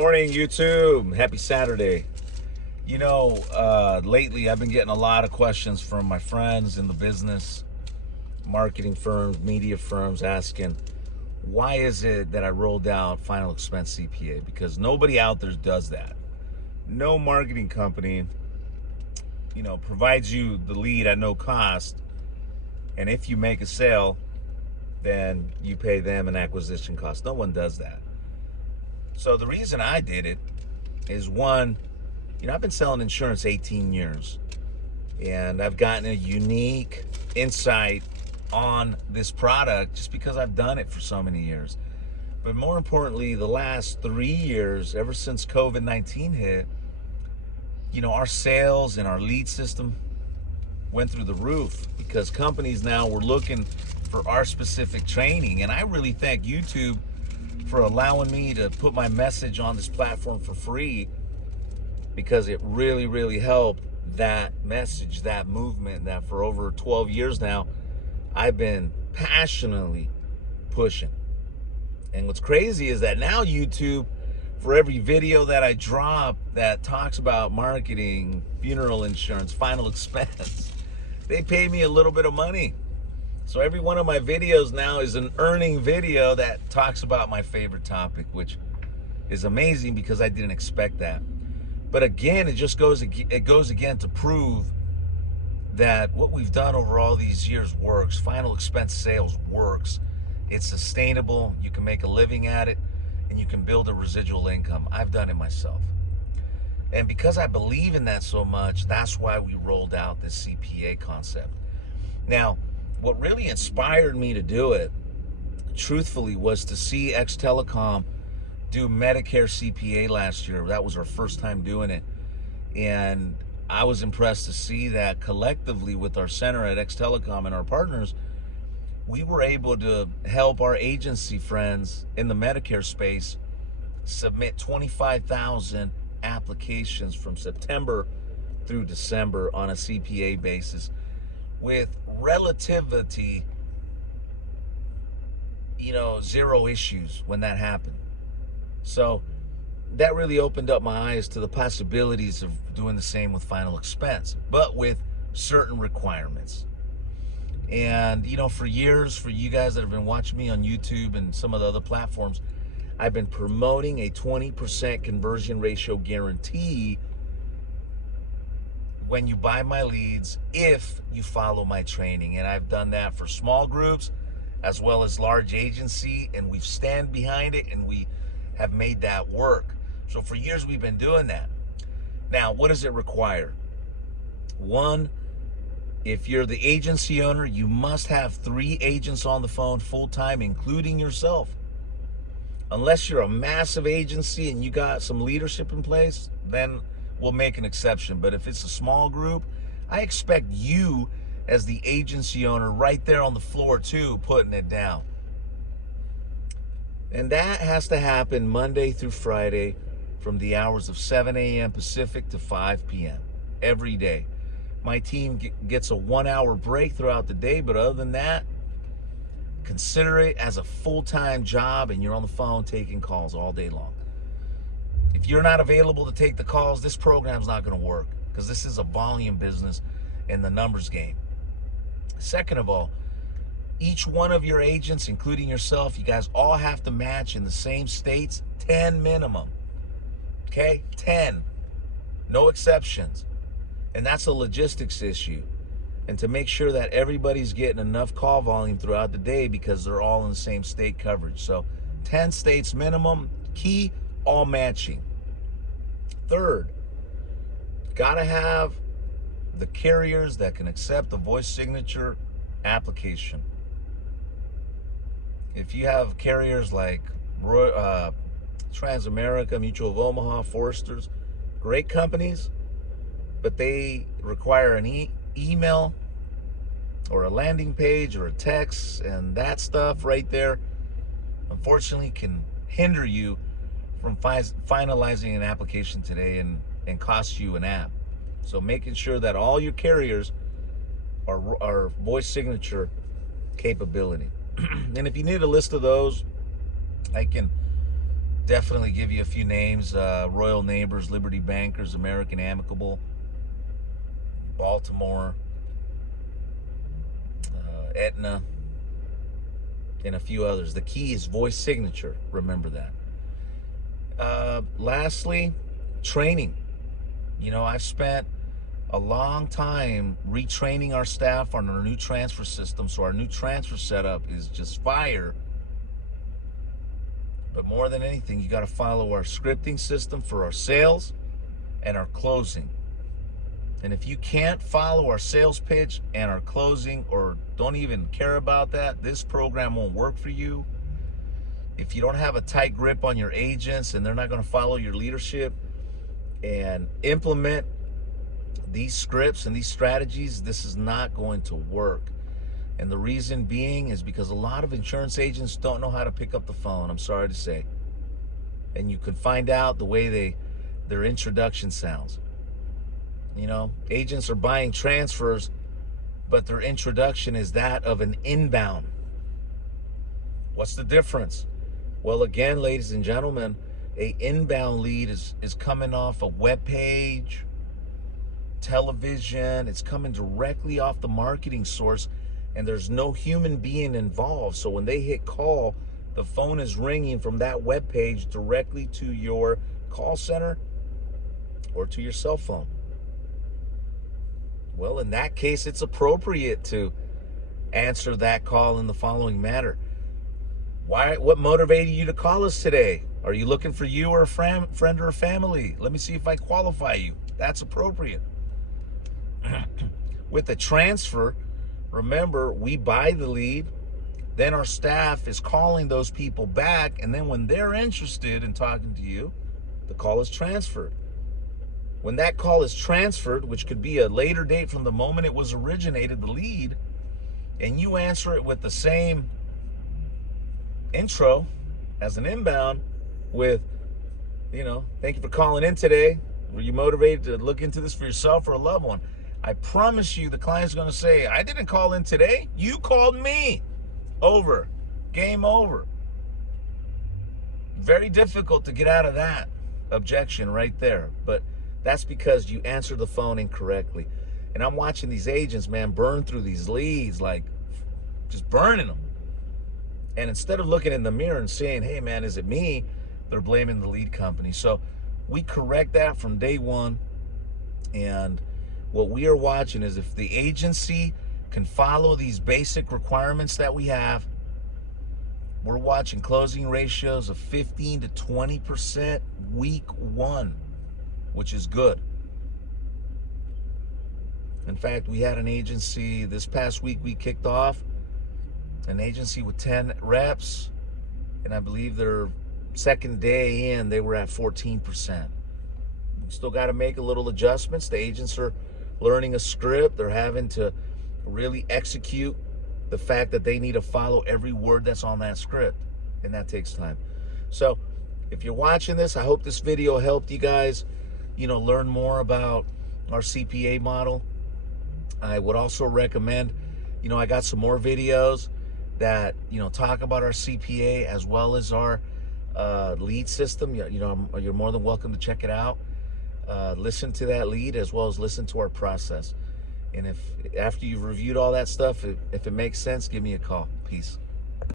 Morning, YouTube. Happy Saturday. Lately I've been getting a lot of questions from my friends in the business, marketing firms, media firms asking, why is it that I rolled out final expense CPA? Because nobody out there does that. No marketing company, provides you the lead at no cost. And if you make a sale, then you pay them an acquisition cost. No one does that. So the reason I did it is one, I've been selling insurance 18 years and I've gotten a unique insight on this product just because I've done it for so many years. But more importantly, the last 3 years, ever since COVID-19 hit, our sales and our lead system went through the roof because companies now were looking for our specific training. And I really thank YouTube for allowing me to put my message on this platform for free, because it really, really helped that message, that movement that for over 12 years now, I've been passionately pushing. And what's crazy is that now YouTube, for every video that I drop that talks about marketing, funeral insurance, final expense, they pay me a little bit of money. So every one of my videos now is an earning video that talks about my favorite topic, which is amazing because I didn't expect that. But again, it goes again to prove that what we've done over all these years works. Final expense sales works. It's sustainable. You can make a living at it, and you can build a residual income. I've done it myself. And because I believe in that so much, that's why we rolled out this C.P.A. concept. Now, what really inspired me to do it, truthfully, was to see Telecom do Medicare C.P.A. last year. That was our first time doing it. And I was impressed to see that collectively with our center at Telecom and our partners, we were able to help our agency friends in the Medicare space submit 25,000 applications from September through December on a C.P.A. basis with relativity, zero issues when that happened. So that really opened up my eyes to the possibilities of doing the same with final expense, but with certain requirements. And, for years, for you guys that have been watching me on YouTube and some of the other platforms, I've been promoting a 20% conversion ratio guarantee when you buy my leads if you follow my training. And I've done that for small groups as well as large agency, and we've stand behind it and we have made that work. So for years we've been doing that. Now, what does it require? One, if you're the agency owner, you must have 3 agents on the phone full-time, including yourself. Unless you're a massive agency and you got some leadership in place, then we'll make an exception. But if it's a small group, I expect you as the agency owner right there on the floor too, putting it down. And that has to happen Monday through Friday from the hours of 7 a.m. Pacific to 5 p.m. every day. My team gets a 1-hour break throughout the day, but other than that, consider it as a full-time job and you're on the phone taking calls all day long. If you're not available to take the calls, this program's not going to work, because this is a volume business and the numbers game. Second of all, each one of your agents, including yourself, you guys all have to match in the same states, 10 minimum. Okay? 10. No exceptions. And that's a logistics issue. And to make sure that everybody's getting enough call volume throughout the day because they're all in the same state coverage. So 10 states minimum. Key, all matching. Third, gotta have the carriers that can accept the voice signature application. If you have carriers like Transamerica, Mutual of Omaha, Foresters, great companies, but they require an email or a landing page or a text, and that stuff right there, unfortunately, can hinder you from finalizing an application today and cost you an app. So making sure that all your carriers are voice signature capability. And if you need a list of those, I can definitely give you a few names: Royal Neighbors, Liberty Bankers, American Amicable, Baltimore, Aetna, and a few others. The key is voice signature. Remember that. Lastly, training. You know, I've spent a long time retraining our staff on our new transfer system, so our new transfer setup is just fire. But more than anything, you got to follow our scripting system for our sales and our closing. And if you can't follow our sales pitch and our closing, or don't even care about that, this program won't work for you. If you don't have a tight grip on your agents and they're not going to follow your leadership and implement these scripts and these strategies, this is not going to work. And the reason being is because a lot of insurance agents don't know how to pick up the phone, I'm sorry to say. And you can find out the way their introduction sounds. You know, agents are buying transfers, but their introduction is that of an inbound. What's the difference? Well, again, ladies and gentlemen, a inbound lead is coming off a web page, television. It's coming directly off the marketing source, and there's no human being involved. So when they hit call, the phone is ringing from that web page directly to your call center or to your cell phone. Well, in that case, it's appropriate to answer that call in the following manner. What motivated you to call us today? Are you looking for you or a friend or a family? Let me see if I qualify you. That's appropriate. With the transfer, remember, we buy the lead, then our staff is calling those people back, and then when they're interested in talking to you, the call is transferred. When that call is transferred, which could be a later date from the moment it was originated, the lead, and you answer it with the same intro as an inbound with, you know, thank you for calling in today. Were you motivated to look into this for yourself or a loved one? I promise you the client's going to say, I didn't call in today. You called me. Over. Game over. Very difficult to get out of that objection right there. But that's because you answered the phone incorrectly. And I'm watching these agents, man, burn through these leads, like just burning them. And instead of looking in the mirror and saying, hey, man, is it me? They're blaming the lead company. So we correct that from day one. And what we are watching is if the agency can follow these basic requirements that we have, we're watching closing ratios of 15 to 20% week one, which is good. In fact, we had an agency this past week, we kicked off an agency with 10 reps, and I believe their second day in, they were at 14%. We still got to make a little adjustments. The agents are learning a script. They're having to really execute the fact that they need to follow every word that's on that script, and that takes time. So if you're watching this, I hope this video helped you guys, you know, learn more about our C.P.A. model. I would also recommend, you know, I got some more videos that, you know, talk about our C.P.A. as well as our lead system. You know, you're more than welcome to check it out. Listen to that lead as well as listen to our process. And if after you've reviewed all that stuff, if it makes sense, give me a call. Peace.